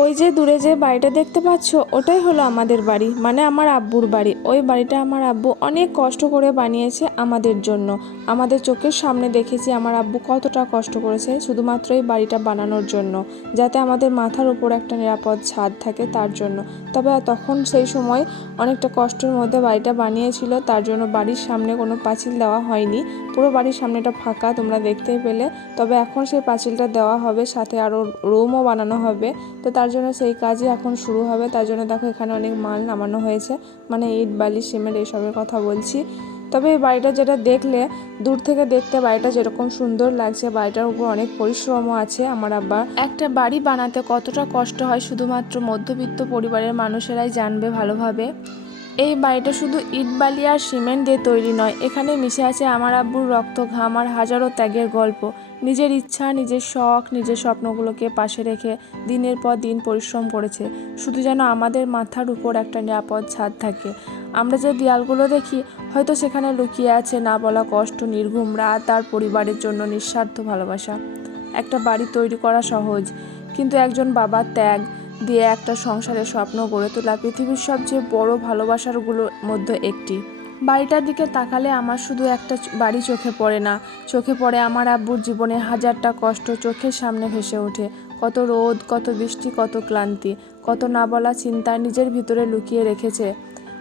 ওই যে দূরে যে বাড়িটা দেখতে পাচ্ছ, ওটাই হলো আমাদের বাড়ি, মানে আমার আব্বুর বাড়ি। ওই বাড়িটা আমার আব্বু অনেক কষ্ট করে বানিয়েছে আমাদের জন্য। আমাদের চোখের সামনে দেখেছি আমার আব্বু কতটা কষ্ট করেছে শুধুমাত্র এই বাড়িটা বানানোর জন্য, যাতে আমাদের মাথার উপর একটা নিরাপদ ছাদ থাকে তার জন্য। তবে তখন সেই সময় অনেকটা কষ্টের মধ্যে বাড়িটা বানিয়েছিল, তার জন্য বাড়ির সামনে কোনো পাঁচিল দেওয়া হয়নি। পুরো বাড়ির সামনেটা ফাঁকা, তোমরা দেখতেই পেলে। তবে এখন সেই পাঁচিলটা দেওয়া হবে, সাথে আরও রুমও বানানো হবে। তো তার জন্য সেই কাজই এখন শুরু হবে। তার জন্য দেখো এখানে অনেক মাল নামানো হয়েছে, মানে ইট বালি সিমেন্ট এইসবের কথা বলছি। তবে এই বাড়িটা যেটা দেখলে, দূর থেকে দেখতে বাড়িটা যেরকম সুন্দর লাগছে, বাড়িটার উপর অনেক পরিশ্রমও আছে আমার আব্বার। একটা বাড়ি বানাতে কতটা কষ্ট হয় শুধুমাত্র মধ্যবিত্ত পরিবারের মানুষেরাই জানবে ভালোভাবে। এই বাড়িটা শুধু ইট বালি আর সিমেন্ট দিয়ে তৈরি নয়, এখানে মিশে আছে আমার আব্বুর রক্ত, ঘাম আর হাজারো ত্যাগের গল্প। নিজের ইচ্ছা, নিজের শখ, নিজের স্বপ্নগুলোকে পাশে রেখে দিনের পর দিন পরিশ্রম করেছে, শুধু যেন আমাদের মাথার উপর একটা নিরাপদ ছাদ থাকে। আমরা যে দেয়ালগুলো দেখি, হয়তো সেখানে লুকিয়ে আছে না বলা কষ্ট, নির্ঘুম রাত আর পরিবারের জন্য নিঃস্বার্থ ভালোবাসা। একটা বাড়ি তৈরি করা সহজ, কিন্তু একজন বাবার ত্যাগ দিয়ে একটা সংসারের স্বপ্ন গড়ে তোলা পৃথিবীর সবচেয়ে বড় ভালোবাসারগুলোর মধ্যে একটি। বাড়িটার দিকে তাকালে আমার শুধু একটা বাড়ি চোখে পড়ে না, চোখে পড়ে আমার আব্বুর জীবনে হাজারটা কষ্ট চোখের সামনে ভেসে ওঠে। কত রোদ, কত বৃষ্টি, কত ক্লান্তি, কত না বলা চিন্তা নিজের ভিতরে লুকিয়ে রেখেছে।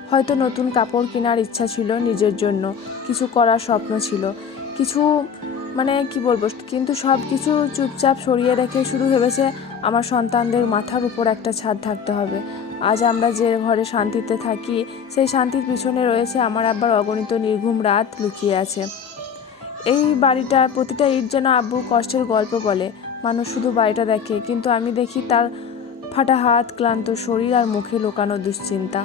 হয়তো নতুন কাপড় কেনার ইচ্ছা ছিল নিজের জন্য, কিছু করার স্বপ্ন ছিল, কিছু মানে কি বলবো, কিন্তু সব কিছু চুপচাপ সরিয়ে রেখে শুধু ভেবেছে আমার সন্তানদের মাথার উপর একটা ছাদ থাকতে হবে। আজ আমরা যে ঘরে শান্তিতে থাকি, সেই শান্তির পিছনে রয়েছে আমার আব্বার অগণিত নির্ঘুম রাত লুকিয়ে আছে। এই বাড়িটার প্রতিটা ইট যেন আব্বুর কষ্টের গল্প বলে। মানুষ শুধু বাড়িটা দেখে, কিন্তু আমি দেখি তার ফাটা হাত, ক্লান্ত শরীর আর মুখে লুকানো দুশ্চিন্তা।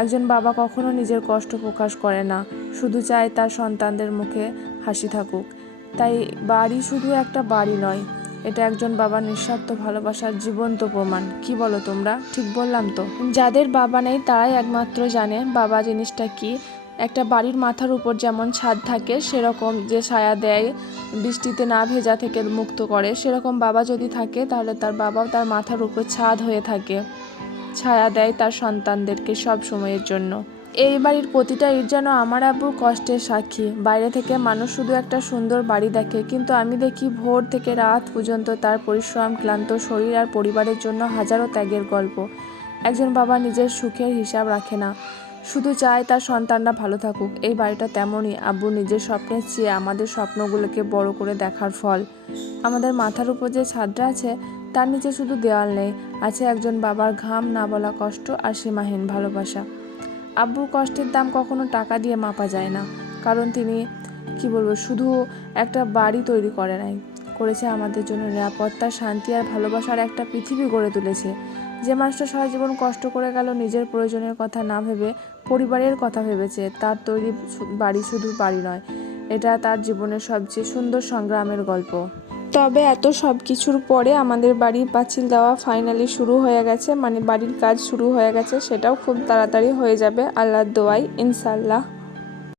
একজন বাবা কখনো নিজের কষ্ট প্রকাশ করে না, শুধু চায় তার সন্তানদের মুখে হাসি থাকুক। তাই বাড়ি শুধু একটা বাড়ি নয়, এটা একজন বাবার নিঃস্বার্থ ভালোবাসার জীবন্ত প্রমাণ। কি বলো তোমরা? ঠিক বললাম তো? যাদের বাবা নেই তারাই একমাত্র জানে বাবা জিনিসটা কি। একটা বাড়ির মাথার উপর যেমন ছাদ থাকে, সেরকম যে ছায়া দেয়, বৃষ্টিতে না ভেজা থেকে মুক্ত করে, সেরকম বাবা যদি থাকে তাহলে তার বাবাও তার মাথার উপর ছাদ হয়ে থাকে, ছায়া দেয় তার সন্তানদেরকে সব সময়ের জন্য। এই বাড়ির প্রতিটা ইট যেন আমার আব্বুর কষ্টের সাক্ষী। বাইরে থেকে মানুষ শুধু একটা সুন্দর বাড়ি দেখে, কিন্তু আমি দেখি ভোর থেকে রাত পর্যন্ত তার পরিশ্রম, ক্লান্ত শরীর আর পরিবারের জন্য হাজারো ত্যাগের গল্প। একজন বাবা নিজের সুখের হিসাব রাখে না, শুধু চায় তার সন্তানরা ভালো থাকুক। এই বাড়িটা তেমনই, আব্বু নিজের স্বপ্নের চেয়ে আমাদের স্বপ্নগুলোকে বড় করে দেখার ফল। আমাদের মাথার উপর যে ছাদটা আছে, তার নিচে শুধু দেওয়াল নেই, আছে একজন বাবার ঘাম, না বলা কষ্ট আর সীমাহীন ভালোবাসা। আব্বুর কষ্টের দাম কখনো টাকা দিয়ে মাপা যায় না, কারণ তিনি শুধু একটা বাড়ি তৈরি করে নাই, করেছে আমাদের জন্য নিরাপত্তা, শান্তি আর ভালোবাসার একটা পৃথিবী গড়ে তুলেছে। যে মানুষটা সারা জীবন কষ্ট করে গেল, নিজের প্রয়োজনের কথা না ভেবে পরিবারের কথা ভেবেছে, তার তৈরি বাড়ি শুধু বাড়ি নয়, এটা তার জীবনের সবচেয়ে সুন্দর সংগ্রামের গল্প। তবে এত সব কিছুর পরে আমাদের বাড়ির পাঁচিল দেওয়া ফাইনালি শুরু হয়ে গেছে, মানে বাড়ির কাজ শুরু হয়ে গেছে। সেটাও খুব তাড়াতাড়ি হয়ে যাবে আল্লাহর দোয়ায়, ইনশাল্লাহ।